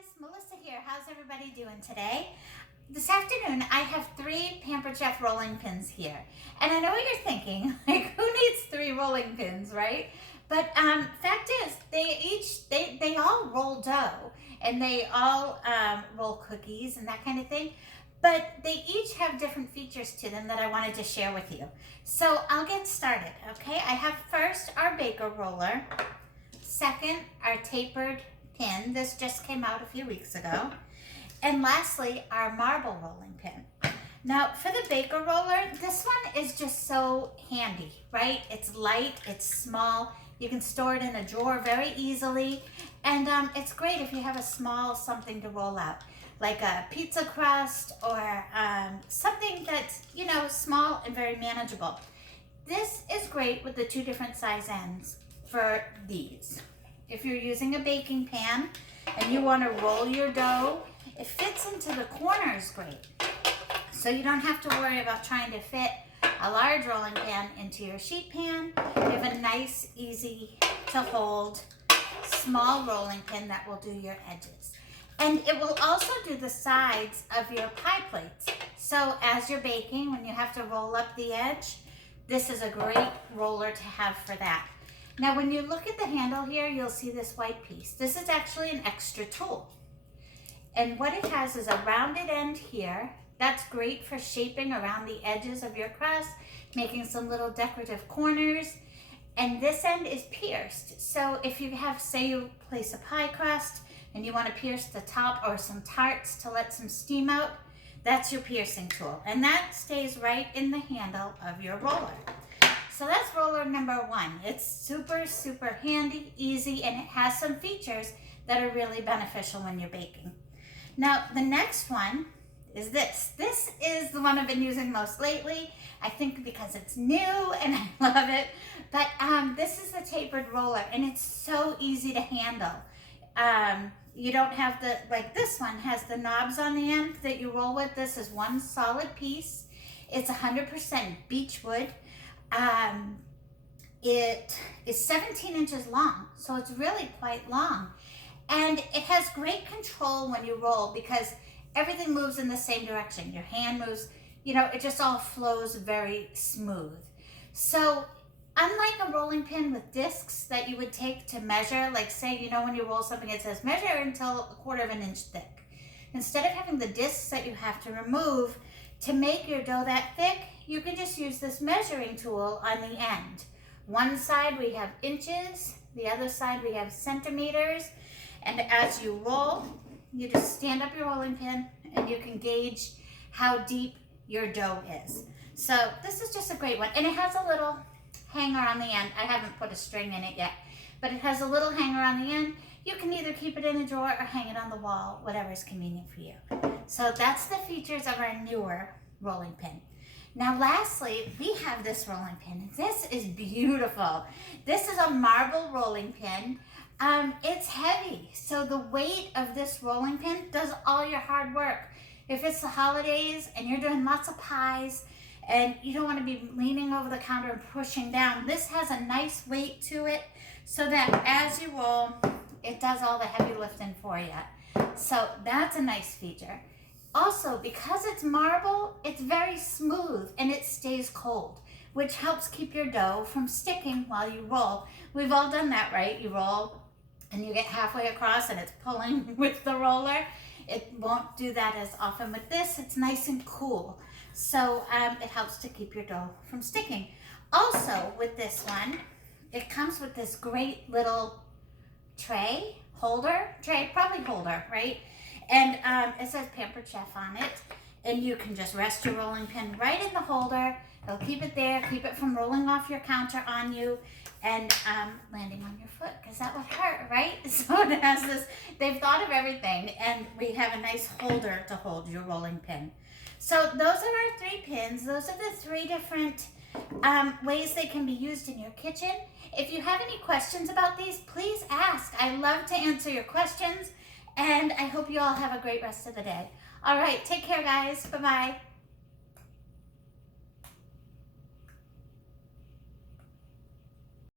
guys, Melissa here. How's everybody doing today? This afternoon I have 3 Pampered Chef rolling pins here. And I know what you're thinking, like who needs 3 rolling pins, right? But fact is, they all roll dough and they all roll cookies and that kind of thing. But they each have different features to them that I wanted to share with you. So I'll get started, okay? I have first our baker roller, second our tapered pin. This just came out a few weeks ago. And lastly, our marble rolling pin. Now for the baker roller, this one is just so handy, right? It's light, it's small. You can store it in a drawer very easily. And it's great if you have a small something to roll out, like a pizza crust or something that's, you know, small and very manageable. This is great with the 2 different size ends for these. If you're using a baking pan and you want to roll your dough, it fits into the corners great. So you don't have to worry about trying to fit a large rolling pan into your sheet pan. You have a nice, easy to hold, small rolling pin that will do your edges. And it will also do the sides of your pie plates. So as you're baking, when you have to roll up the edge, this is a great roller to have for that. Now when you look at the handle here, you'll see this white piece. This is actually an extra tool. And what it has is a rounded end here. That's great for shaping around the edges of your crust, making some little decorative corners. And this end is pierced. So if you have, say you place a pie crust and you want to pierce the top or some tarts to let some steam out, that's your piercing tool. And that stays right in the handle of your roller. So that's roller number 1. It's super, super handy, easy, and it has some features that are really beneficial when you're baking. Now, the next one is this. This is the one I've been using most lately. I think because it's new and I love it. But this is the tapered roller, and it's so easy to handle. You don't have the, like this one has the knobs on the end that you roll with. This is one solid piece. It's 100% beech wood. It is 17 inches long, so it's really quite long. And it has great control when you roll because everything moves in the same direction. Your hand moves, you know, it just all flows very smooth. So unlike a rolling pin with discs that you would take to measure, like say, you know, when you roll something, it says measure until 1/4 inch thick. Instead of having the discs that you have to remove to make your dough that thick, you can just use this measuring tool on the end. One side we have inches, the other side we have centimeters. And as you roll, you just stand up your rolling pin and you can gauge how deep your dough is. So this is just a great one. And it has a little hanger on the end. I haven't put a string in it yet, but it has a little hanger on the end. You can either keep it in a drawer or hang it on the wall, whatever is convenient for you. So that's the features of our newer rolling pin. Now lastly, we have this rolling pin. This is beautiful. This is a marble rolling pin. It's heavy, so the weight of this rolling pin does all your hard work. If it's the holidays and you're doing lots of pies and you don't want to be leaning over the counter and pushing down, this has a nice weight to it so that as you roll, it does all the heavy lifting for you. So that's a nice feature. Also, because it's marble, it's very smooth and it stays cold, which helps keep your dough from sticking while you roll. We've all done that, right? You roll and you get halfway across and it's pulling with the roller. It won't do that as often with this. It's nice and cool. So it helps to keep your dough from sticking. Also with this one, it comes with this great little tray holder, probably holder, right? And it says Pampered Chef on it. And you can just rest your rolling pin right in the holder. It'll keep it there, keep it from rolling off your counter on you and landing on your foot, because that would hurt, right? So it has this, they've thought of everything, and we have a nice holder to hold your rolling pin. So those are our 3 pins. Those are the 3 different ways they can be used in your kitchen. If you have any questions about these, please ask. I love to answer your questions, and I hope you all have a great rest of the day. All right, take care, guys. Bye-bye.